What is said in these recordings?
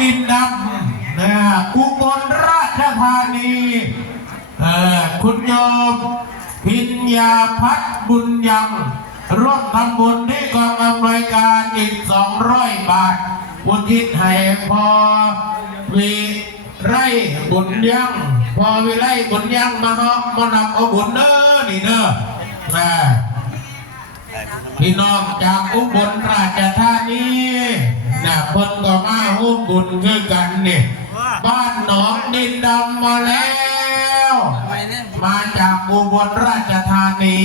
ดินดำนะอุบลราชธานีคุณโยมพิญญาพัฒบุญยังร่วมทำบุญที่กองอำนวยการอีก 200 บาทอุญทิศให้พอวีไร่บุญยัง พอวิไร่บุญยังมาเนาะมานำเอาบุญเนอนี่เนออ่าพี่น้องจากอุบลราชธานี นะเพิ่นก็มาหุ้มบุญคือกันนี่บ้านหนองดินดำมาแล้ว มาจากอุบลราชธานี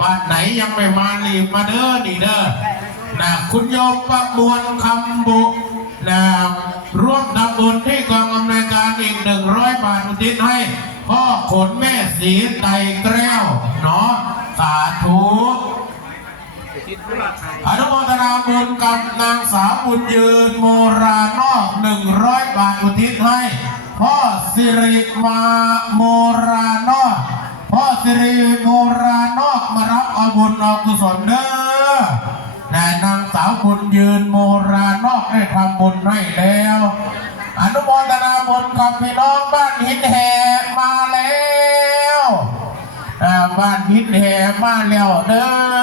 บ้านไหนยังไม่มารีบมาเด้อนี่เด้อนะคุณโยมประมวลคำบุนะร่วมทำบุญที่กองอำนวยการอีกหนึ่งร้อยบาทอุทิศให้ พ่อขนแม่สีไตรแก้วเนาะสาธุอนุโมทนา บุญกับนางสาวบุญยืนโมรานอกหนึ่งร้อยบาทอุทิศให้พ่อสิริมาโมรานอกพ่อสิริโมรานอกมารับเอาบุญเอากุศลเด้อแต่นางสาวบุญยืนโมรานอกได้ทำบุญให้แล้ว อนุโมทนาบุญกับพี่น้องบ้านหินแห่มาแล้วบ้านหินแห่มาแล้วเด้อ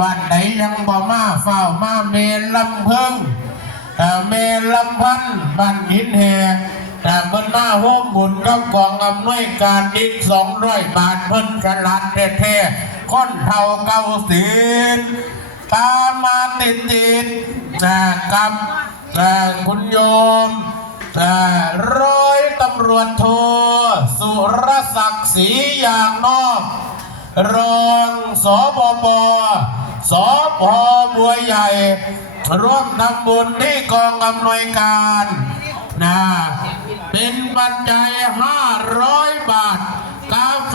บ้านไหนยังบ่มาเฝ้ามาเมนลำเพิงอ่เมนลำพันบ้านหินแห่แต่เพิ่นมาร่วมบุญกับกองอำนวยการอีกสองร้อยบาทเพิ่นกระลัดแท้ๆค้นเท่าเก้าสิบตามมาติดติดกับนะคุณโยมแต่ร้อยตำรวจโทสุรศักดิ์ศรีอย่างนอก รองสบปสพบัวใหญ่ ร่วมทำบุญที่กองอำนวยการนะเป็นปัจจัย 500 บาท กาแฟ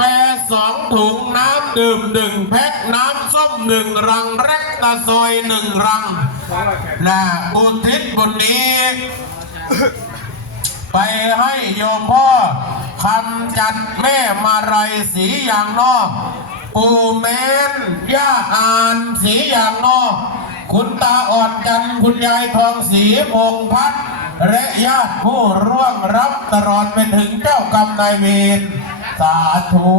สองถุงน้ำดื่มหนึ่งแพ็คน้ำส้มหนึ่งรังแรกตะซอยหนึ่งรังนะอุทิศบุญนี้ ไปให้โยมพ่อคำจัดแม่มาไรสีอย่างนอก ปู่เมนย่าอานสีอย่างนอกคุณตาอ่อนจันคุณยายทองสีพงพัฒน์และญาติผู้ร่วงรับตลอดไปถึงเจ้ากรรมนายเวรสาธุ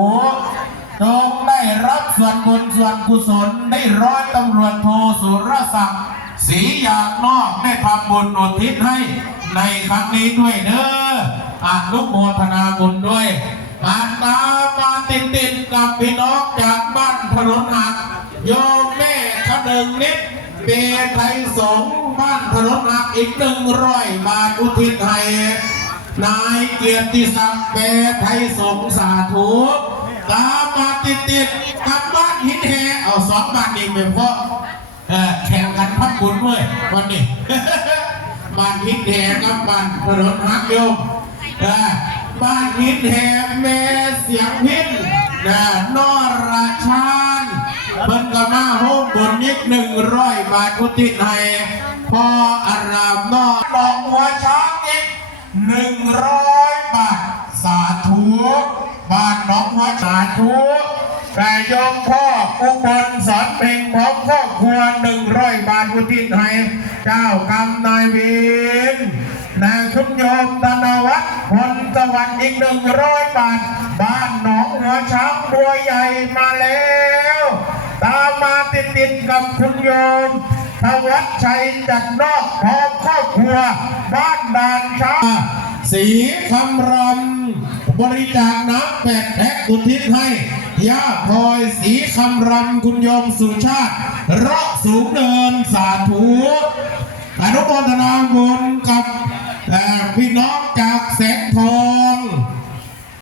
จงได้รับส่วนบุญส่วนกุศลได้ร้อยตำรวจโทสุรศักดิ์สีอยางนอกได้ทำบุญอุทิศให้ในครั้งนี้ด้วยเด้ออานุโมทนาบุญด้วยอาตามมาติดติดกับพี่น้องจาก นถนนหักโยมแม่ขนึงนิดเปรไทยสงบ้านถนนหักอีกหนึ่งร้อยบาทอุทิศให้นายเกียรติศักดิ์เปไทยสงสาธุตามมาติดติดกับบ้านหินแหเอาสองบ้านนี้ไปเพราะเอ่อแข่งกันพักบุญเว้ยวันนี้บ้านหินแหกับบ้านถนนฮักโย่บ้านหินแหแม่เสียงพินนะนอราชานเพิ่น ก็มาโฮมบุญนิดหนึ่งร้อยบาทอุทิศให้พ่ออารามนอดอกหัวช้างอีกหนึ่งร้อยบาทสาธุบ้านน้องหัวสาธุแต่ยมพ่ออุบลสอนเพลงของครอบครัวหนึ่งร้อยบาทอุทิศให้เจ้ากรรมนายเวรนายคุณโยมธนวัฒน์พลสวัสดิ์อีกหนึ่งร้อยบาท บ้านหนองหัวช้างบัวใหญ่มาแล้ว ตามมาติดติดกับคุณโยมทวัชชัยจัดนอกพร้อมครอบครัว บ้านด่านช้าสีคำรำบริจาคน้ำแปดแพ็คอุทิศให้ย่าพลอยสีคำรำคุณโยมสุชาติเราะสูงเดินสาธุอนุโมทนาบุญกับ